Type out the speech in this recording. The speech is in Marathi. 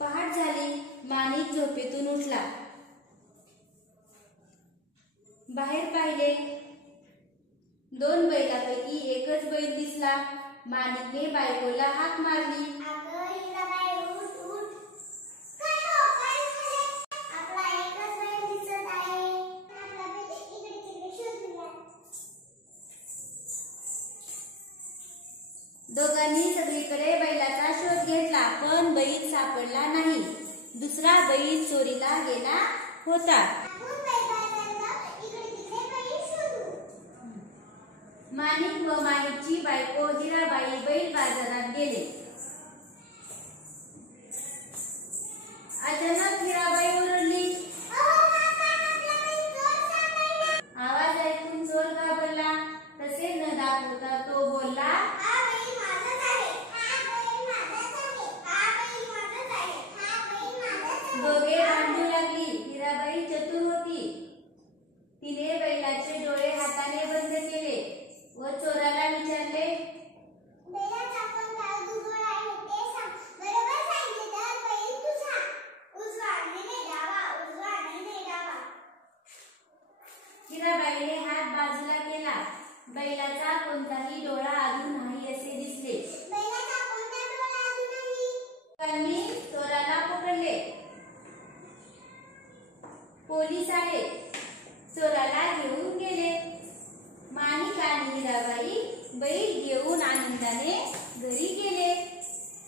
पहाट झाली. माणिक झोपेतून उठला. बाहेर पाहिले. 2 बैलांपैकी एकच बैल दिसला. माणिकने बायकोला हाक मारली. दोघांनी सगळीकडे बैलाचा शोध घेतला, पण बैल सापडला नाही. दुसरा बैल चोरीला गेला होता. माणिक व माणिकची बायको हिराबाई बैल बाजारात गेले. अचानक हिराबाई ओरडली. आवाज ऐकून चोर घाबरला. तसे न दाखवता तो बोलला, दोघे भांडू लागली. हिराबाई चतुर होती. तिने बैलाचे डोळे हाताने बंद केले व चोराला विचारले, हिराबाईने हात बाजूला केला. बैलाचा कोणताही डोळा अजून नाही असे दिसले. लोकांनी चोराला पकडले. पोलीस आले. चोराला घेऊन गेले. माणिक आणि हिराबाई बैल घेऊन आनंदाने घरी गेले.